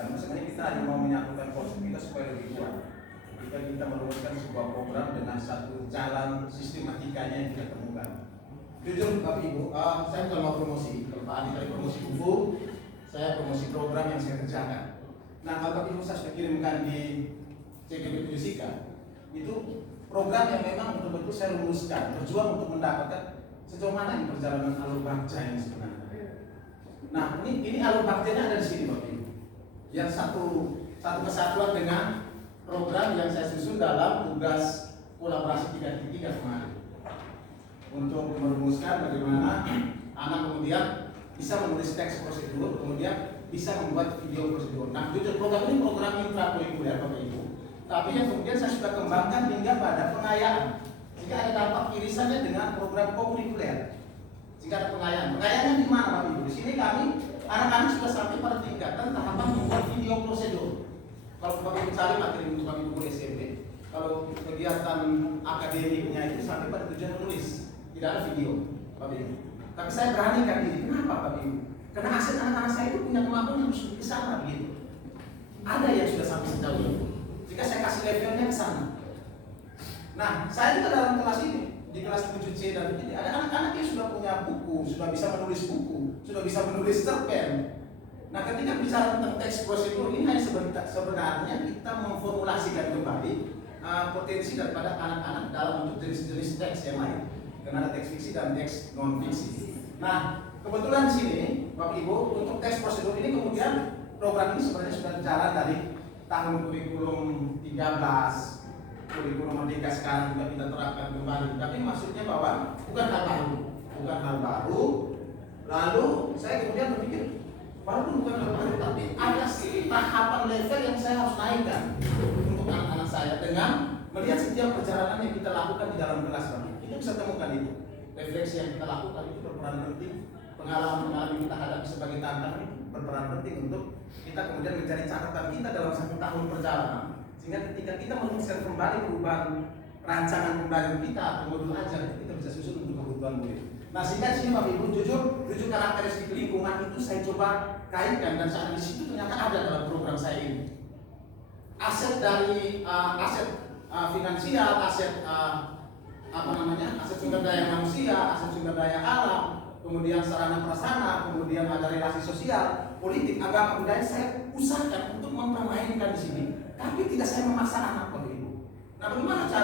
Karena sebenarnya kita hanya mau menyatukan konsep kita supaya lebih kuat. Ketika kita merumuskan sebuah program dengan satu jalan sistematikanya yang kita temukan. Jujur Bapak Ibu, saya bukan mau promosi. Kalau Pak Adi tadi promosi buku, saya promosi program yang saya kerjakan. Nah, kalau Bapak Ibu saya sudah kirimkan di CGP Fisika, itu program yang memang betul-betul saya rumuskan, berjuang untuk mendapatkan sejauh mana ini perjalanan alur bagja ini sebenarnya. Nah, ini alur bagjanya ada di sini Bapak Ibu. Yang satu kesatuan dengan program yang saya susun dalam tugas kolaborasi 3.3 kemarin, untuk merumuskan bagaimana anak kemudian bisa menulis teks prosedur, kemudian bisa membuat video prosedur. Nah, jujur program ini program intrakurikuler Bapak Ibu, tapi yang kemudian saya sudah kembangkan hingga pada pengayaan, jika ada dampak irisannya dengan program kurikuler. Jika ada pengayaannya di mana Bapak Ibu? Di sini kami anak-anak sudah sampai pada tingkatan tahapan membuat video prosedur. Kalau Bapak Ibu cari materi untuk Bapak Ibu SMP, kalau kegiatan akademiknya itu sampai pada tujuan menulis, tidak ada video Bapak Ibu. Tapi saya beranikan diri. Kenapa Bapak Ibu? Karena aset anak-anak saya itu punya kemampuan yang harus ke sana begitu. Ada yang sudah sampai sejauh itu. Jika saya kasih levelnya ke sana. Nah, saya juga dalam kelas ini, di kelas 7C dan ini ada anak-anak yang sudah punya buku, sudah bisa menulis buku, sudah bisa menulis cerpen. Nah, ketika bicara tentang teks prosedur ini hanya sebenarnya kita memformulasikan kembali potensi daripada anak-anak dalam bentuk jenis-jenis teks yang lain. Karena ada teks fiksi dan teks non fiksi. Nah, kebetulan di sini Bapak Ibu untuk teks prosedur ini kemudian program ini sebenarnya sudah jalan dari tahun kurikulum 13. Kurikulum Merdeka sekarang juga kita terapkan kembali. Tapi maksudnya bahwa bukan hal baru. Lalu saya kemudian berpikir, walaupun bukan hal baru, tapi ada tahapan level yang saya harus naikkan untuk anak-anak saya dengan melihat setiap perjalanan yang kita lakukan di dalam kelas kami. Kita bisa temukan itu. Refleksi yang kita lakukan itu berperan penting. Pengalaman yang kita hadapi sebagai tantangan itu berperan penting untuk kita kemudian mencari catatan kita dalam 1 tahun perjalanan. Sehingga ketika kita merumuskan kembali perubahan rancangan pembelajaran kita atau modul ajar, kita bisa susun untuk kebutuhan murid. Nah, sehingga di sini Bapak Ibu jujur karakteristik lingkungan itu saya coba kaitkan dan saat di situ ternyata ada dalam program saya ini. Aset dari aset finansial, aset aset sumber daya manusia, aset sumber daya alam, kemudian sarana prasarana, kemudian ada relasi sosial, politik, agama, budaya, saya usahakan untuk mempermainkan di sini. Tapi tidak saya memaksa anak Bapak Ibu. Nah, bagaimana cara